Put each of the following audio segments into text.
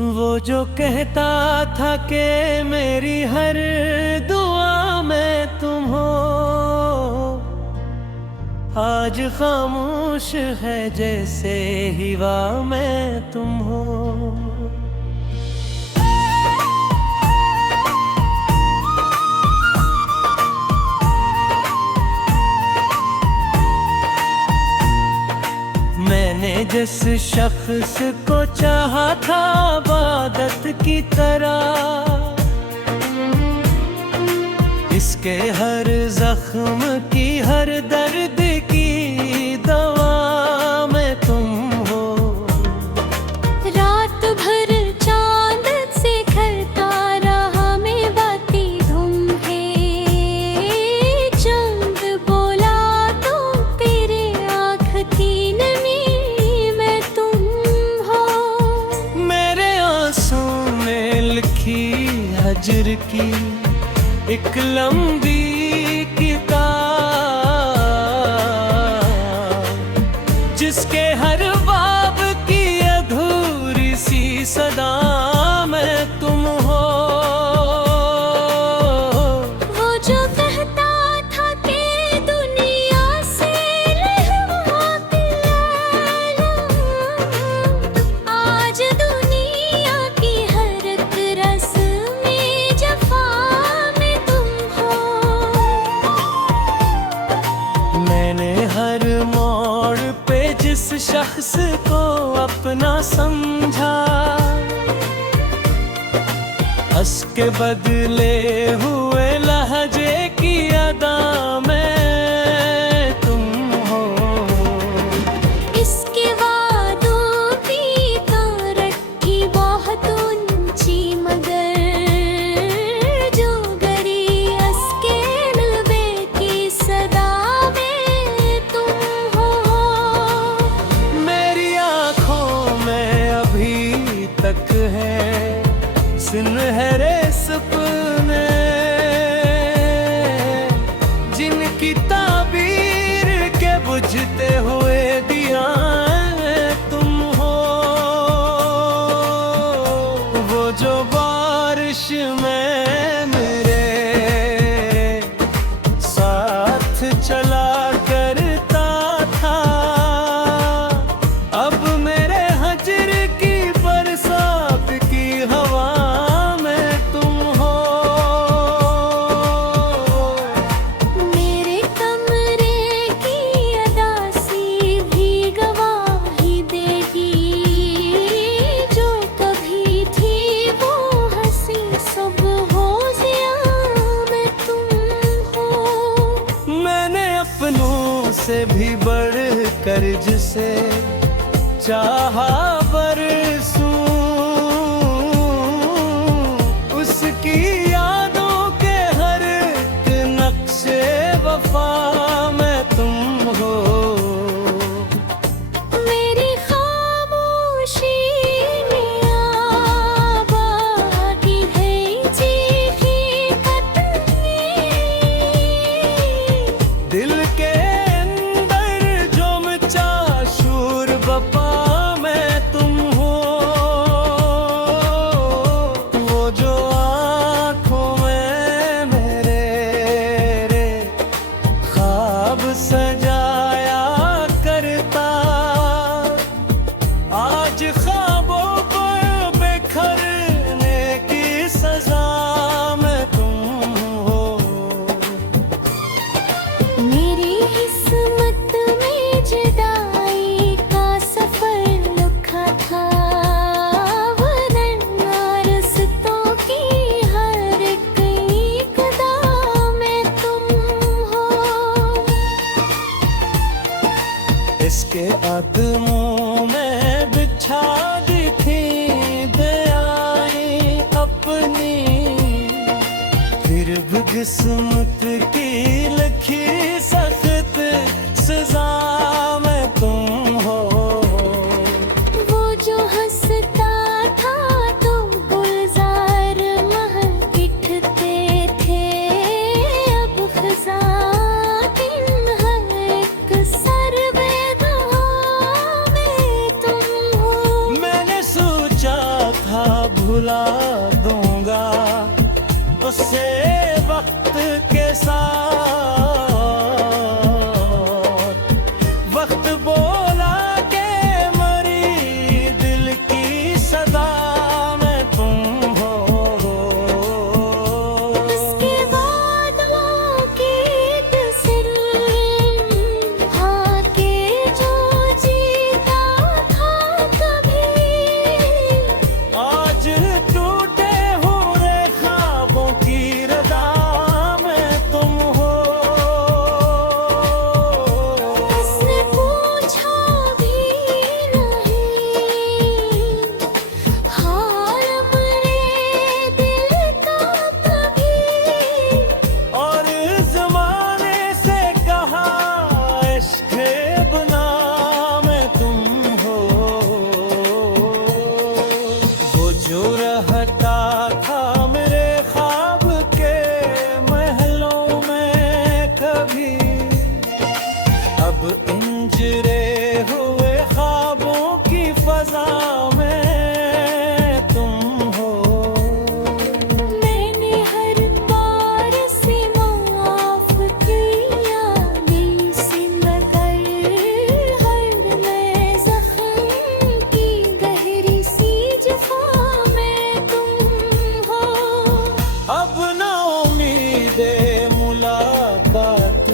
वो जो कहता था कि मेरी हर दुआ में तुम हो, आज खामोश है जैसे हिवा में तुम हो। मैंने जिस शख्स को चाहा था इबादत की तरह, इसके हर जख्म की हर दर्द की दवा में तुम हो। रात भर चांद से करता रहा मैं बाती धुम है, चंद बोला तो तेरे आँख की नमी में तुम हो। मेरे आंसू में लिखी हजर की एक लंबी किताब, जिसके हर बाब की अधूरी सी सदा में तुम हो। वो जो कहता था कि दुनिया से रहमा पिलाना, आज दुनिया की हर एक रस्म में जफा में तुम हो। मैंने हर मोड़ पे जिस शख्स को अपना समझा, हंस के बदले हुए लहजे की अदा में तुम हो। इसके वादों की तो रखी बहुत ऊंची, मगर जो गरी असके मिलबे की सदा में तुम हो। मेरी आँखों में अभी तक है सुनहरे सपने, जिनकी ताबीर के बुझते हुए दिया तुम हो। वो जो बारिश में मेरे साथ चला करता था, अब मेरे हजर की बरसात की हवा में तुम हो। मेरे कमरे की अदासी भी गवाही देगी, जो कभी थी वो हंसी सुबह हो ज़िया में तुम हो। मैंने अपनों से भी बढ़ कर जिसे चाहा बरसूं, उसकी यादों के हर एक नक्शे वफा में तुम हो। मेरी खामोशी में आबादी है चीखी कतनी, दिल के अंदर जो मचा शूर बपा में तुम हो। वो जो आँखों में मेरे ख्वाब सजाया करता, आज ख्वाबों को बिखरने की सजा में तुम हो। मेरी किस्मत में जुदाई का सफर लिखा था, वरना रस्तों की हर एक कदम में तुम हो। इसके कदमों में बिछा दी थी दयाएं अपनी, फिर भी किस्मत की लिखी सख्त सजा में तुम हो। वो जो हंसता था तो गुलजार महल बिठते थे, अब खज़ा दिन हर एक सरबेदा में तुम हो। मैंने सोचा था वक्त के साथ। वक्त बोला के मरी दिल की सदा में तुम हो। उसके वादों की तस्वीर हाँ के जो जीता था कभी। आज टूटे हुए ख्वाबों की रज़ा में तुम हो। उसने पूछा भी नहीं हाल मेरे दिल का कभी। और ज़माने से कहा इश्क़ गुनाह में तुम हो। वो जो रहता था मेरे ख्वाब के महलों में कभी, अब इंजरे हुए ख्वाबों की फ़ज़ा में तुम हो। मैंने हर बार से माफ किया दिल से मगर हर मैं ज़ख्म की गहरी सी जफ़ा में तुम हो। अब ना उम्मीदे मुलाकात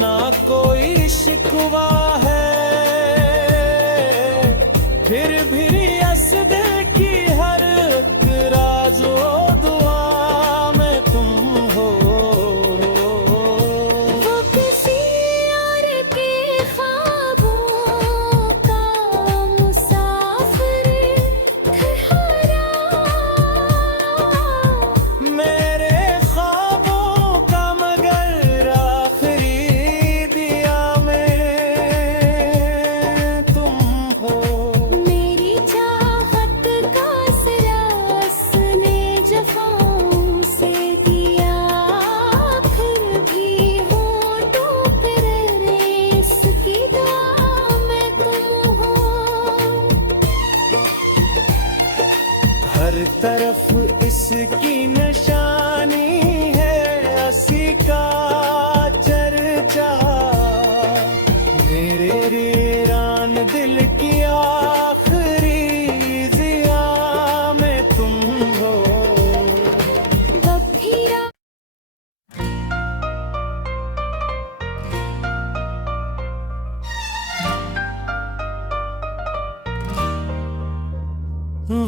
ना कोई शिकवा है, फिर भी यस दिल की हर एक राज़ व दुआ में तुम हो। वो किसी और के ख्वाबों का मुसाफिर ठहरा। मेरे ख्वाबों का मगर आखिरी दिया में तुम हो। मेरी चाहत का सिला उसने जफ़ाओं से दिया, फिर भी होठों पर इसकी दुआ में तुम हो। हर तरफ इसकी निशानी है असी का चर्चा। मेरे वीरान दिल की आखिरी जिया में तुम हो। बखीरा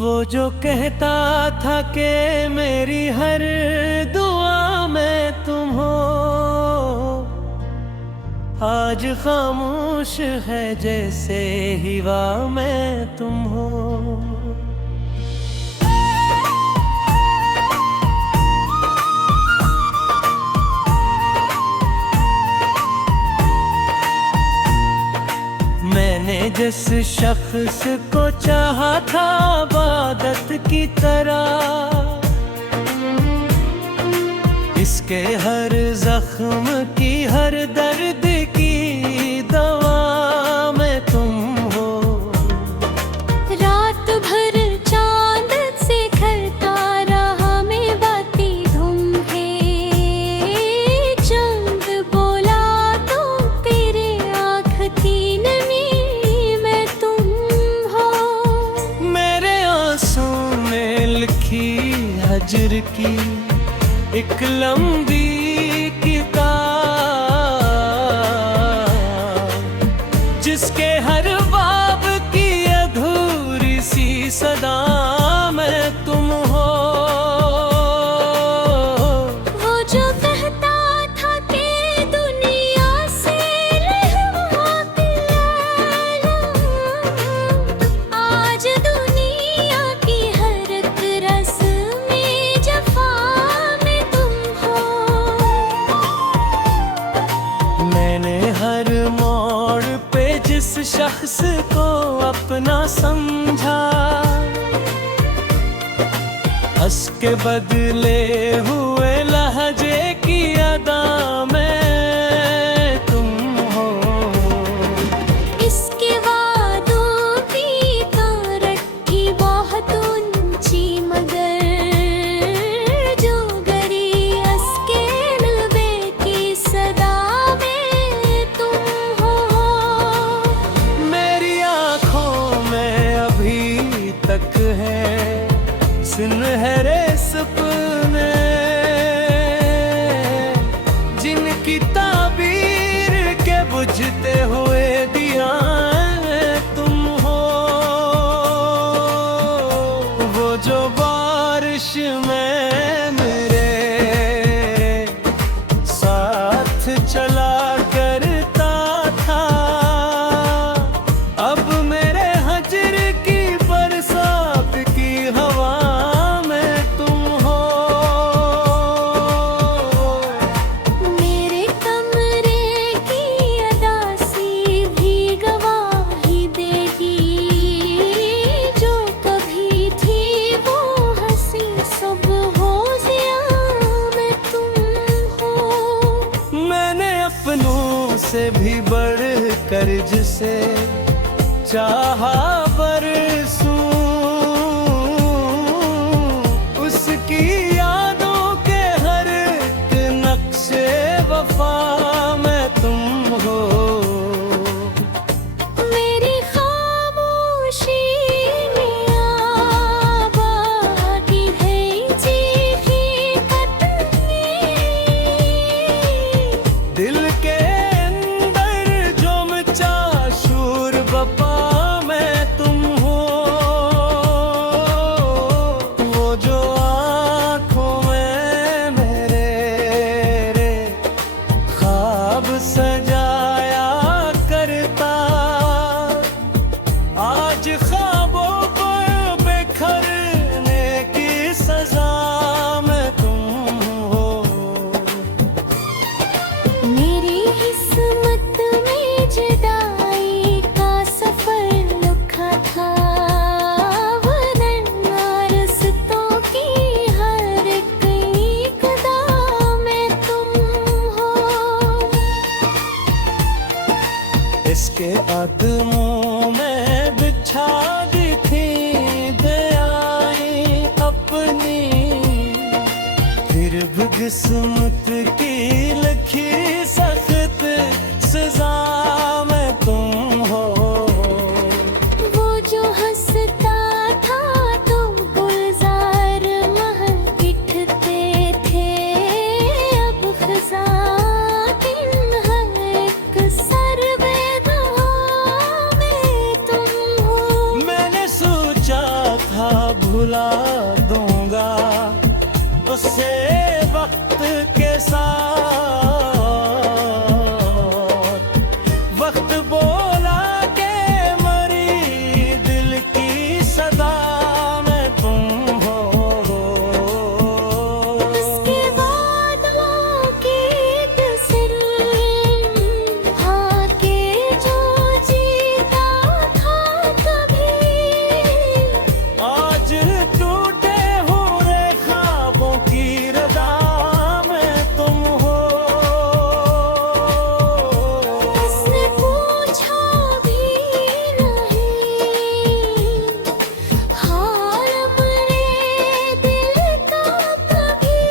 वो जो कहता था कि मेरी हर दुआ में तुम हो, आज खामोश है जैसे हिवा में तुम हो। मैंने जिस शख्स को चाहा था इबादत की तरह, इसके हर जख्म की हर दर्द की दवा में तुम हो। रात भर चांद से करता रहा मैं बाती धुम है। चंद बोला तो तेरे आँख की नमी में तुम हो। मेरे आंसू में लिखी हजर की एक लंबी किताब, जिसके हर बाब की अधूरी सी सदा में तुम हो। वो जो कहता था कि दुनिया से रहमा दिलाना, आज दुनिया की हर एक रस्म जफ़ा में तुम हो। मैंने हर मोड़ पे जिस शख्स को अपना समझा, हंस के बदले हुए लहजे की अदा में तुम हो। इसके वादों की तो रखी बहुत ऊंची, मगर जो गरीब से भी बढ़ कर जिसे चाहा बरसूं, उसकी यादों के हर एक नक्शे वफा में तुम हो। मेरी खामोशी में आबादी है चीखी कतनी, दिल के अंदर जो मचा शूर बपा में तुम हो। वो जो आँखों में मेरे रे ख्वाब सजाया करता, आज ख्वाबों को बिखरने की सजा में तुम हो। मेरी किस्मत में जुदाई का सफर लिखा था, वरना रस्तों की हर एक कदम में तुम हो। इसके कदमों में बिछा दी थी दयाएं अपनी, फिर भी किस्मत की लिखी सख्त सजा में तुम हो। वो जो हंसता था तो गुलजार महल बिठते थे, अब खज़ा इन हर एक सरबेदा में तुम हो। मैंने सोचा था भुला दूंगा उसे वक्त के साथ, वक्त बोला के मरी दिल की सदा में तुम हो। उसके वादों की तस्वीर आके जो जीता था कभी, आज टूटे हुए ख्वाबों की रज़ा में तुम हो। उसने पूछा भी नहीं हाल मेरे दिल का कभी,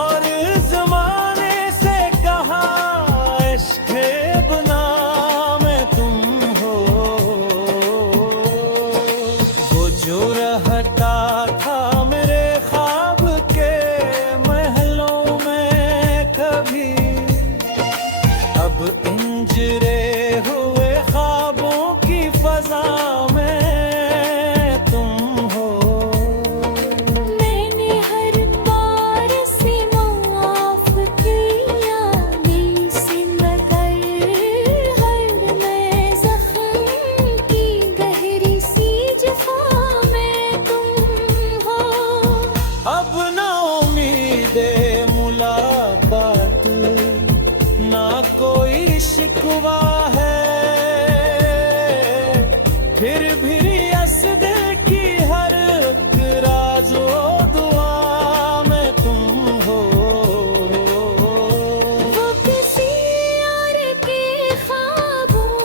और ज़माने से कहा इश्क़ बना में तुम हो। वो जो रहता था मेरे ख्वाब के महलों में कभी, अब इंजरे हुए ख्वाबों की फ़ज़ा में तुम हो। मैंने हर बार से माफ किया दिल से, मगर हर मैं ज़ख्म की गहरी सी जफ़ा में तुम हो। अब ना उम्मीदे मुलाकात, ना कोई शिकवा है, फिर भी असद की हर एक राज़ो दुआ में तुम हो। वो किसी और के ख्वाबों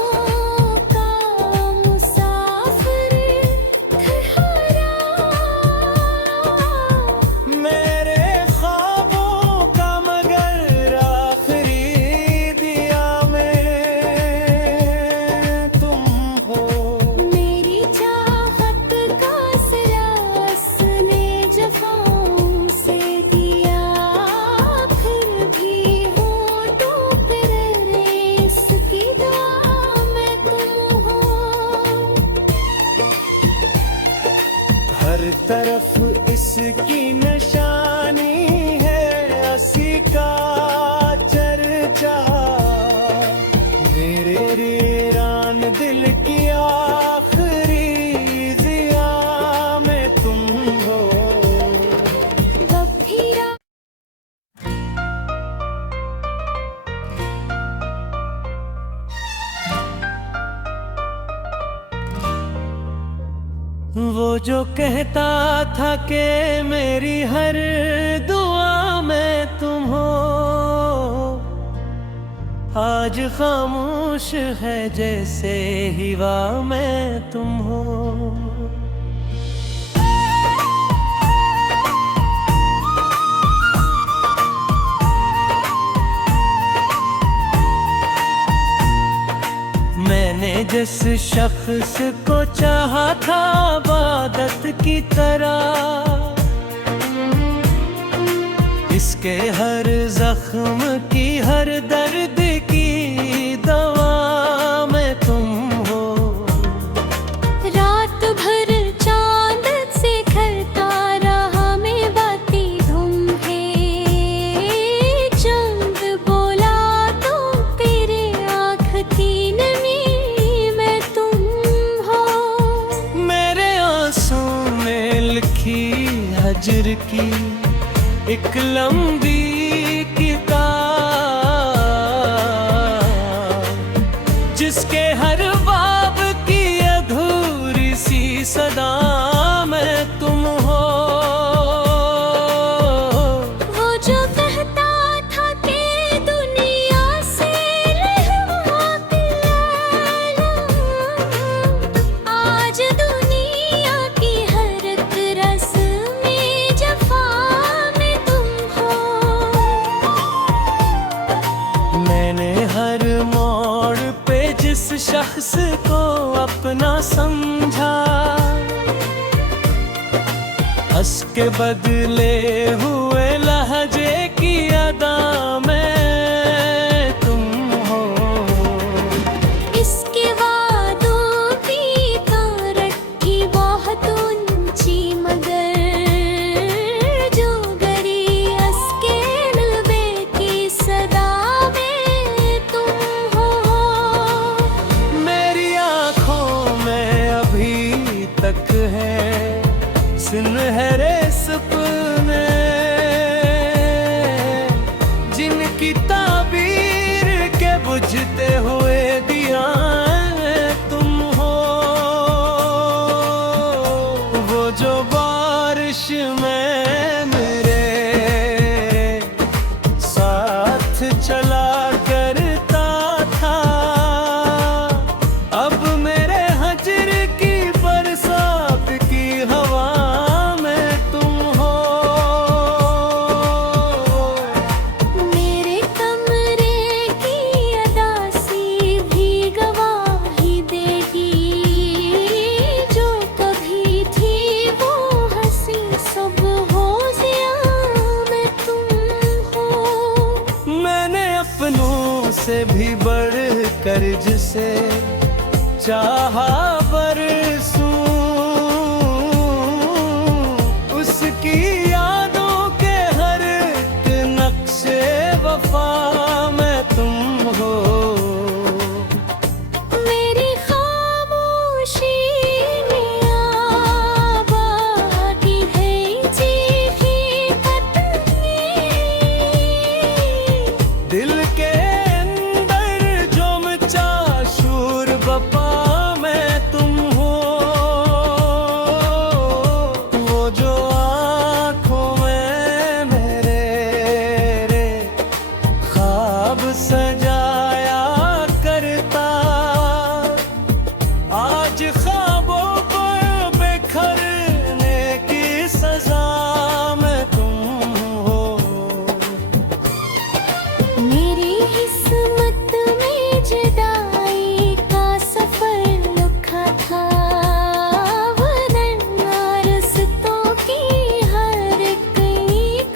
का मुसाफिर ठहरा, मेरे ख्वाबों का मगर आखिरी दिया में तुम हो। मेरी चाहत का सिला उसने जफ़ाओं से दिया, फिर भी होठों पर इसकी दुआ में तुम हो। हर तरफ इसकी निशानी है, असी का चर्चा, मेरे वीरान दिल की आखिरी जिया में तुम हो। गंभीरा वो जो कहता था कि मेरी हर दुआ में तुम हो, आज खामोश है जैसे हिवा में तुम हो। मैंने जिस शख्स को चाहा था इबादत की तरह, इसके हर जख्म की हर दर्द की दवा में तुम हो। रात भर चांद से करता रहा मैं बाती तुम्हें, चंद बोला तो तेरे आँख की नमी में तुम हो। मेरे आंसू में लिखी हजर की एक लंबी किताब, जिसके हर बाब की अधूरी सी सदा में तुम हो। वो जो कहता था कि दुनिया से रहवा पिलाना, आज दुनिया की हर एक रस्म में जफा में तुम हो। मैंने हर मोड़ पे जिस शख्स को अपना समझा, हंस के बदले हुए लहजे की अदा में तुम हो। इसके वादों की तो रखी बहुत ऊंची, मगर जो गरी असके नलबे की सदा में तुम हो। मेरी आँखों में अभी तक है सुनहरे सपने, जिनकी ताबीर के बुझते हुए दिया तुम हो। वो जो बारिश में मेरे साथ चला करता था, अब मेरे हजर की बरसात की हवा में तुम हो। मेरे कमरे की अदासी भी गवाही देगी, जो कभी थी वो हंसी सब हो जिया में तुम हो। मैंने अपनों से भी बढ़ कर जिसे चाहा बरसूं, उसकी यादों के हर एक नक्शे वफा में तुम हो। मेरी खामोशी में आबादी है चीखी कतनी, दिल के अंदर जो मचा शूर बपा में तुम हो। वो जो आँखों में मेरे ख्वाब सजाया करता, आज ख्वाबों को बिखरने की सजा में तुम हो। मेरी किस्मत में जुदाई का सफर लिखा था, वरन रास्तों की हर एक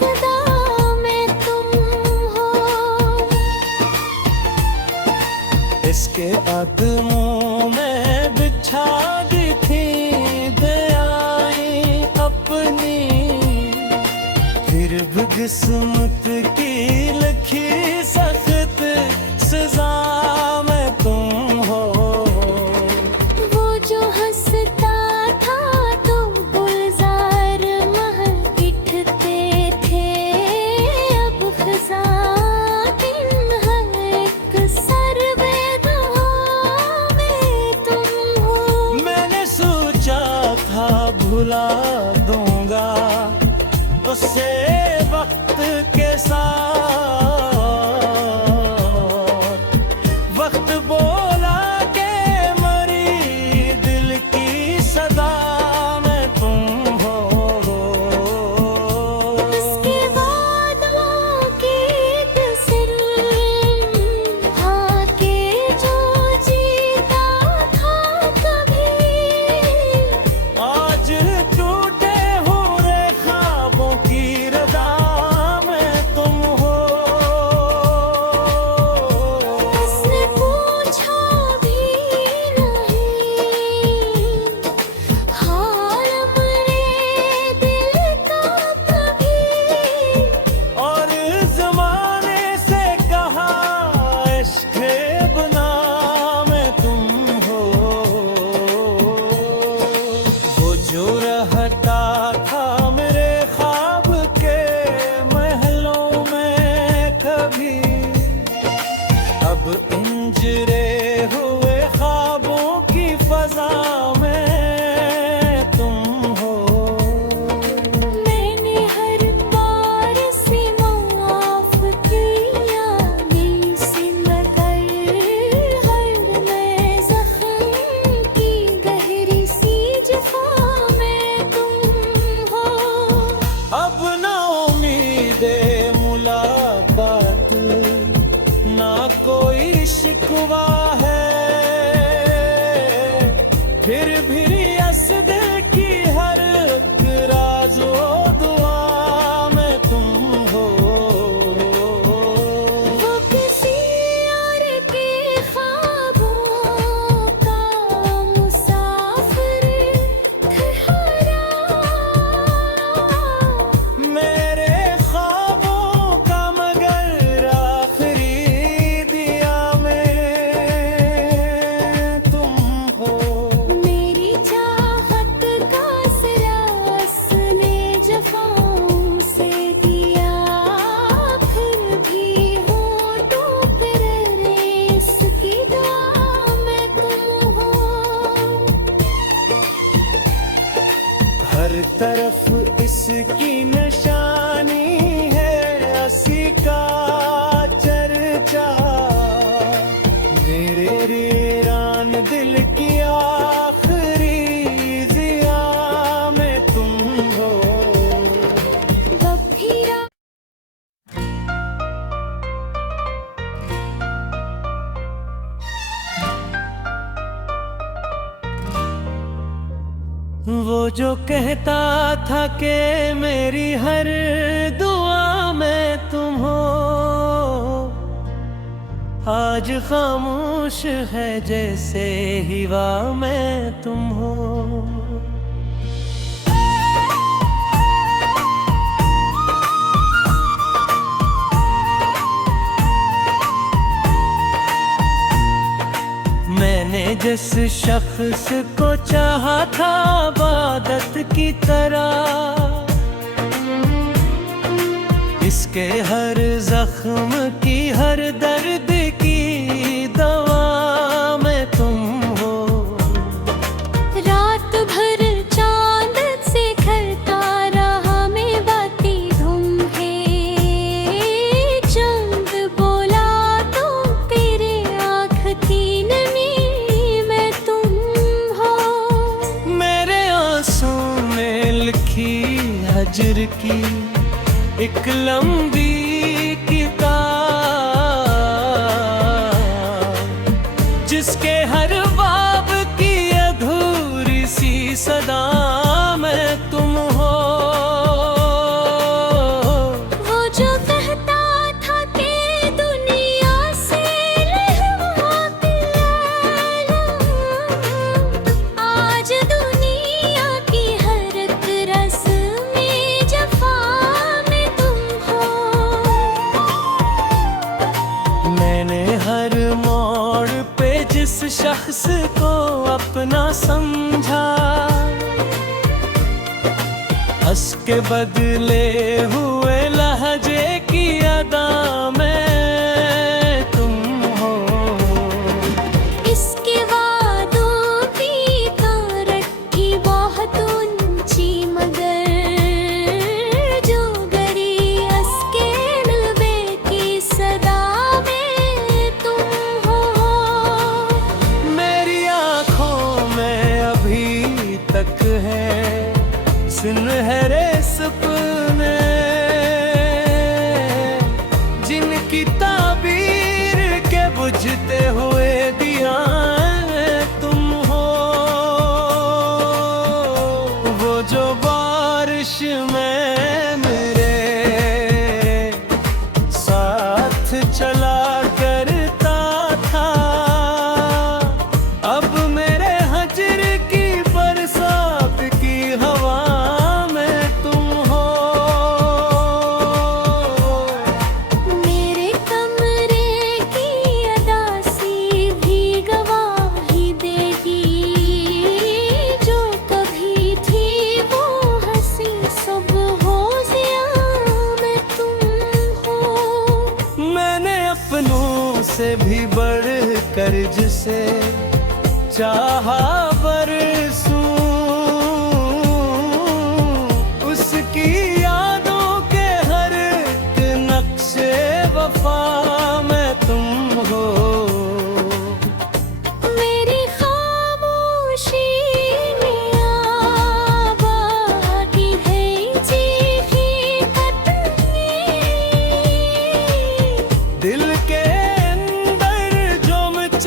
कदम में तुम हो। इसके कदमों में बिछा दी थी दयाएं अपनी, फिर भी किस्मत की लिखी सख्त सजा में तुम हो। वो जो हंसता था तो गुलजार महल बिठते थे, अब खज़ा दिन हर एक सरवेदा में तुम हो। मैंने सोचा था भुला दूंगा उसे वक्त के साथ, हुआ है, फिर भी रियास दिल की हर एक राज ओ दुआ में तुम हो। वो किसी और के ख्वाबों का मुसाफिर ठहरा, मेरे ख्वाबों का मगर आखिरी दिया में तुम हो। मेरी चाहत का सिरास ने जफाओं से दिया, फिर भी होठों पर रेस की दुआ में तुम हो। हर तरफ इसकी निशानी है, असी का चर्चा, मेरे रेरान दिल की आखिरी जिया में तुम हो। बखीरा वो जो कहता था कि मेरी हर दुआ में तुम हो, आज खामोश है जैसे हिवा में तुम हो। मैंने जिस शख्स को चाहा था इबादत की तरह, इसके हर जख्म की हर दर्द की दवा में तुम हो। रात भर चांद से खलता रहा मैं बाती धुम है, चंद बोला तो तेरे आँख की नमी में तुम हो। मेरे आंसू में लिखी हजर की एक लंबी किताब, जिसके हर बाब की अधूरी सी सदा में तुम हो। वो जो कहता था कि दुनिया से रहवा पिलाना, आज दुनिया की हर एक रस्में जफा में तुम हो। मैंने हर मोड़ पे जिस शख्स को अपना समझा, हंस के बदले हुए लहजे की अदा में तुम हो। इसके वादों की तो रखी बहुत ऊंची, मगर जो गरी असके मिलबे की सदा में तुम हो। मेरी आँखों में अभी तक है सुनहरे सपने, जिनकी ताबीर के बुझते हुए दिया तुम हो। वो जो बारिश में मेरे साथ चला करता था, अब मेरे हजर की बरसात की हवा में तुम हो। मेरे कमरे की अदासी भी गवाही देगी, जो कभी थी वो हंसी सुबह हो ज़िया में तुम हो। मैंने अपनों से भी बढ़ कर जिसे चाहा बरसूं, उसकी यादों के हर एक नक्शे वफा में तुम हो। मेरी खामोशी में आबादी है चीखी खतनी, दिल के अंदर जो मिट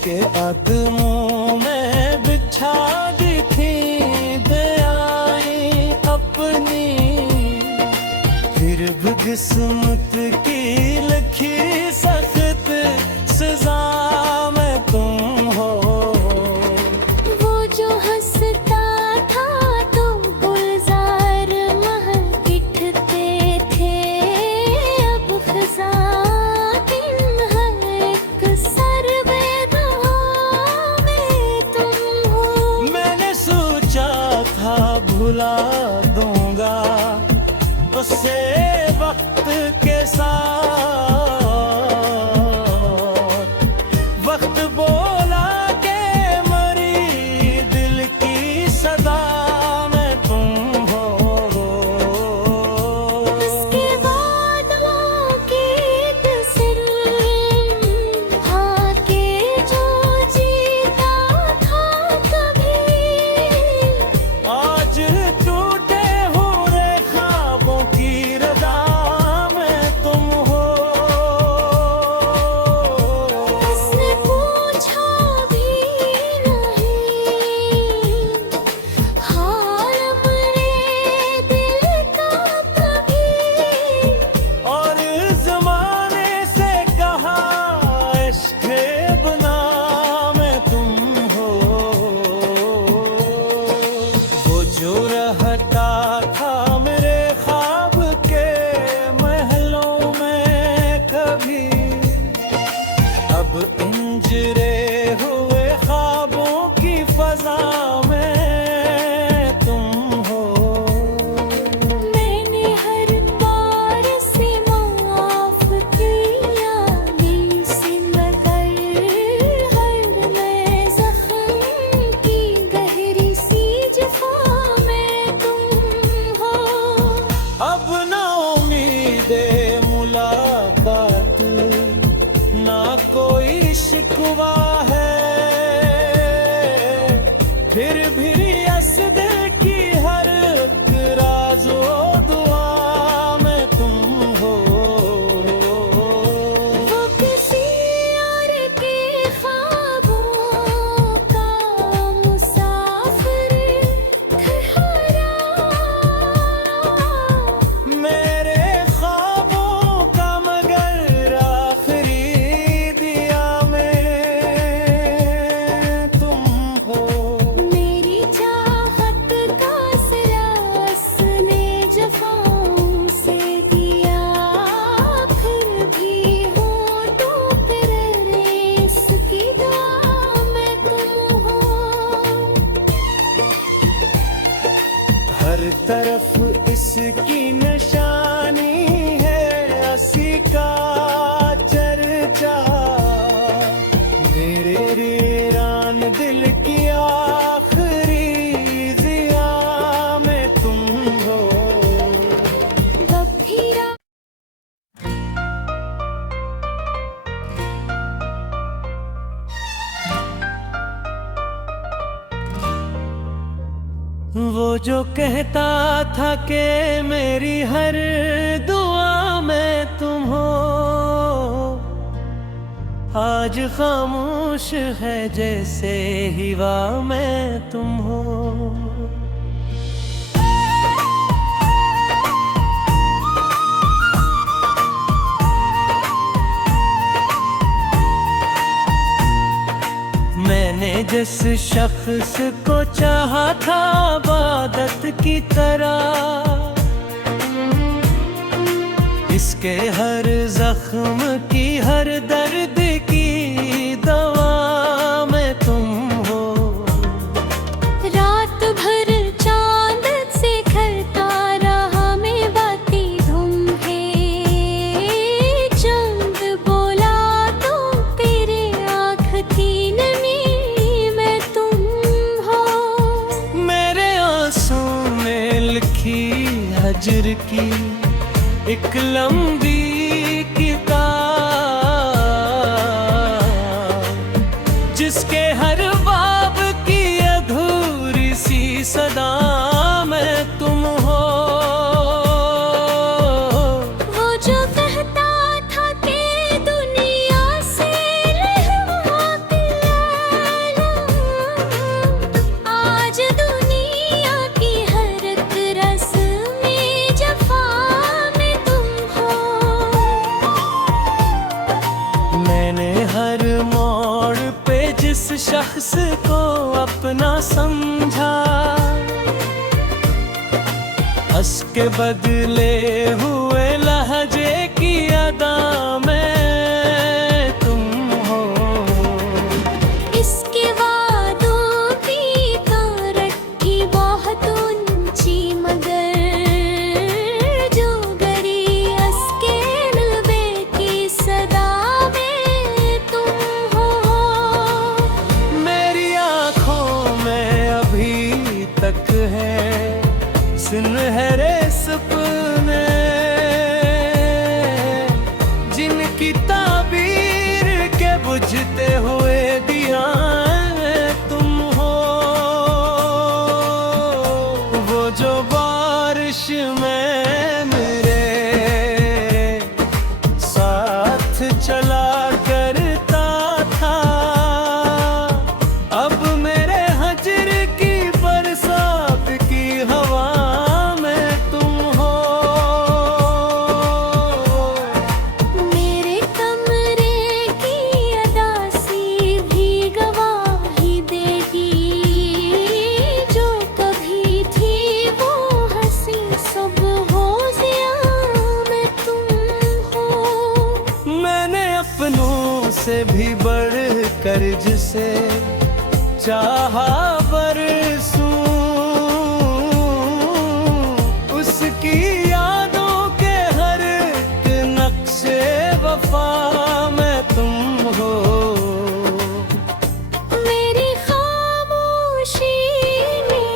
इसके कदमों में बिछा दी थी दयाएं अपनी, फिर भी किस्मत की लिखी सख्त सजा में तुम हो। वो जो हंसता था तो गुलजार महकिटते थे, अब खज़ा दिन है एक सरबेदा में तुम हो। मैंने सोचा था भुला दूंगा उसे वक्त के साथ, वक्त बोला के मरी दिल की सदा में तुम हो। उसके वादों की तस्वीर आके जो जीता था कभी, आज टूटे हुए ख्वाबों की रज़ा में तुम हो। उसने पूछा भी नहीं हाल मेरे दिल का कभी, और ज़माने से कहा इश्क़ बना में तुम हो। वो जो रहता था मेरे ख्वाब के महलों में कभी, अब इंजरे हुए ख्वाबों की फ़ज़ा में तुम हो। मैंने हर बार से माफ किया दिल से, मगर हर मैं ज़ख्म की गहरी सी जफ़ा में तुम हो। अब ना उम्मीदे मुलाकात, ना कोई शिकवा है, फिर भी इस दिल की हर एक राज व दुआ में तुम हो। वो किसी और के ख्वाबों का मुसाफिर ठहरा, मेरे ख्वाबों का मगर आखिरी दिया में तुम हो। मेरी चाहत का सिरास ने जफ़ाओं से दिया, फिर भी होठों पे इसकी दुआ में तुम हो। हर तरफ इसकी निशानी है, असी का चर्चा, मेरे वीरान दिल की आखिरी जिया में तुम हो। कभी वो जो कहता था कि मेरी हर दुआ में तुम हो, आज खामोश है जैसे हिवा में तुम हो। मैंने जिस शख्स को चाहा था इबादत की तरह, इसके हर जख्म की हर दर्द की दवा में तुम हो। रात भर चांद से करता रहा मैं बाती धुम है, चंद बोला तो तेरे आँख की नमी में तुम हो। मेरे आंसू में लिखी हजर की एक लंबी किताब के बदले हुए लहजे की अदा में तुम हो। इसके वादों की तो रखी बहुत ऊंची, मगर जो गरी असके नलबे की सदा में तुम हो। मेरी आँखों में अभी तक है सुनहरे सपने, जिनकी ताबीर के बुझते हुए दिया तुम हो। वो जो बारिश में मेरे साथ चला करता था, अब मेरे हजर की बरसात की हवा में तुम हो। मेरे कमरे की अदासी भी गवाही देगी, जो कभी थी वो हंसी सुबह हो जिया में तुम हो। मैंने अपनों से भी बढ़ कर जिसे चाहा बरसूं, उसकी यादों के हर एक नक्शे वफा में तुम हो। मेरी खामोशी में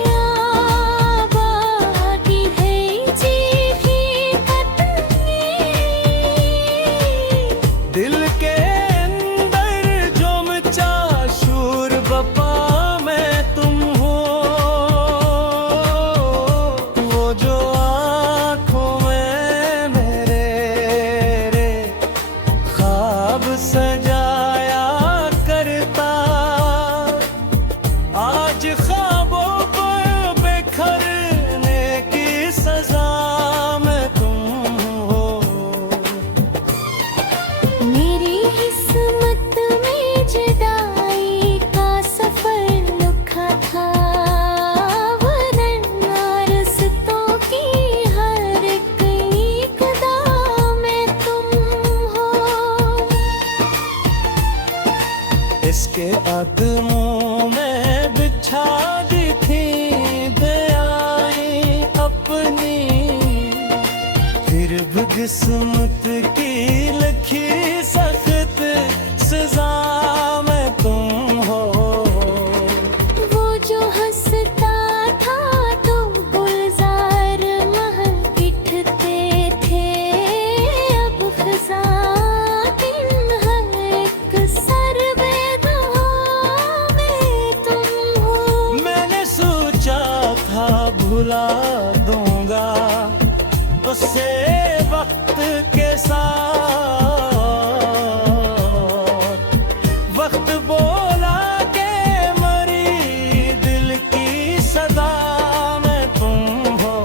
आबादी है चीखी कतनी, दिल के अंदर जो मचा शूर बपा में तुम हो। वो जो आँखों में मेरे ख्वाब सजाया करता, आज ख्वाबों को बिखरने की सजा में तुम हो। मेरी किस्मत में जुदाई का सफर लिखा था, वरना रस्तों की हर एक कदम में तुम हो। इसके कदमों में बिछा दी थी दयाएं अपनी, फिर भी किस्मत की लिखी सख्त सजा में तुम हो। वो जो हंसता था तो गुलजार महकिठते थे, अब खज़ा दिन हर एक सरबेदा में तुम हो। मैंने सोचा था भुला दूंगा उसे वक्त के साथ, वक्त बोला के मरी दिल की सदा में तुम हो।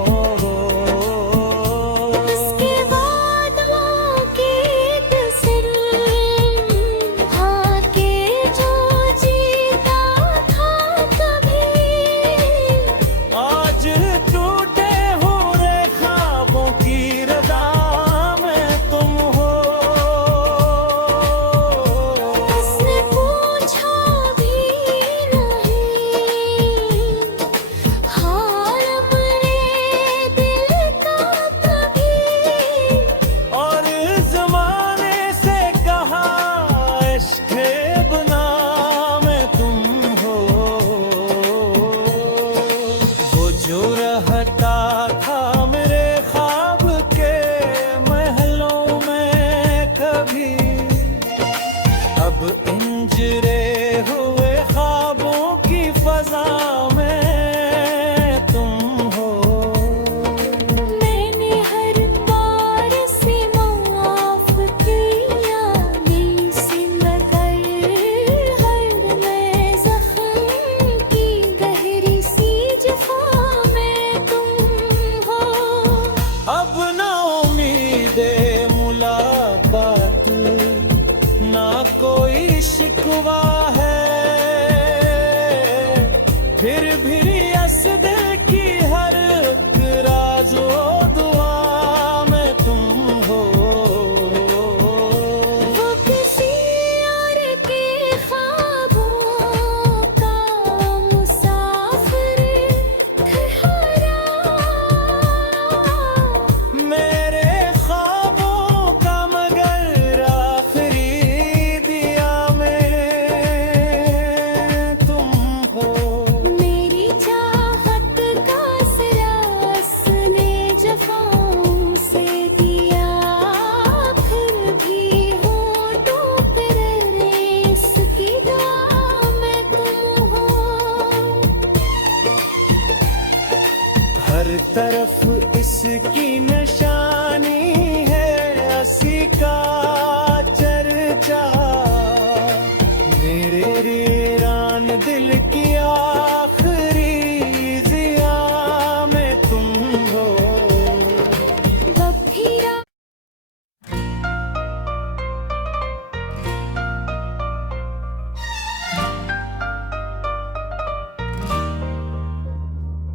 उसके वादों की तस्वीर हाँ के जो जीता था कभी, आज टूटे हुए ख्वाबों की रदा में तुम हो। उसने पूछा भी नहीं हाल मेरे दिल का कभी, और ज़माने से कहा इश्क़ बना में तुम हो। वो जो रहता था मेरे ख्वाब के महलों में कभी, अब इंजरे हुए ख्वाबों की फजा में तुम हो। मैंने हर बार से माफ किया दिल से, मगर हर मैं ज़ख्म की गहरी सी जफ़ा में तुम हो। अब ना उम्मीदे मुलाकात, ना कोई शिकवा है, फिर भी असद की हर एक राज़ो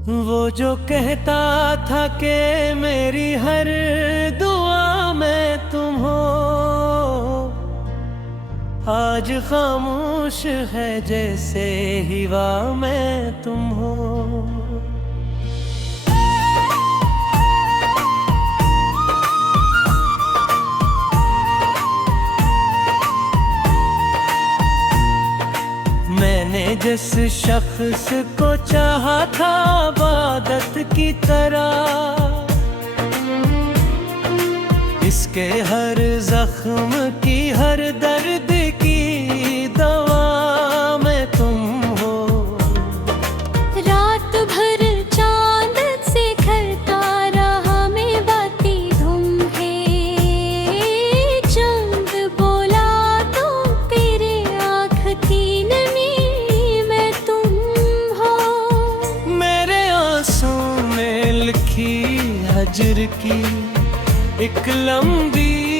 वो जो कहता था कि मेरी हर दुआ में तुम हो, आज खामोश है जैसे हिवा में तुम हो। मैंने जिस शख्स को चाहा था इबादत की तरह, इसके हर जख्म की हर दर्द की दवा में तुम हो। रात भर चांद से करता रहा मैं बाती धुम है, चंद बोला तो तेरे आँख की नमी में तुम हो। मेरे आंसू में लिखी हजर की एक लंबी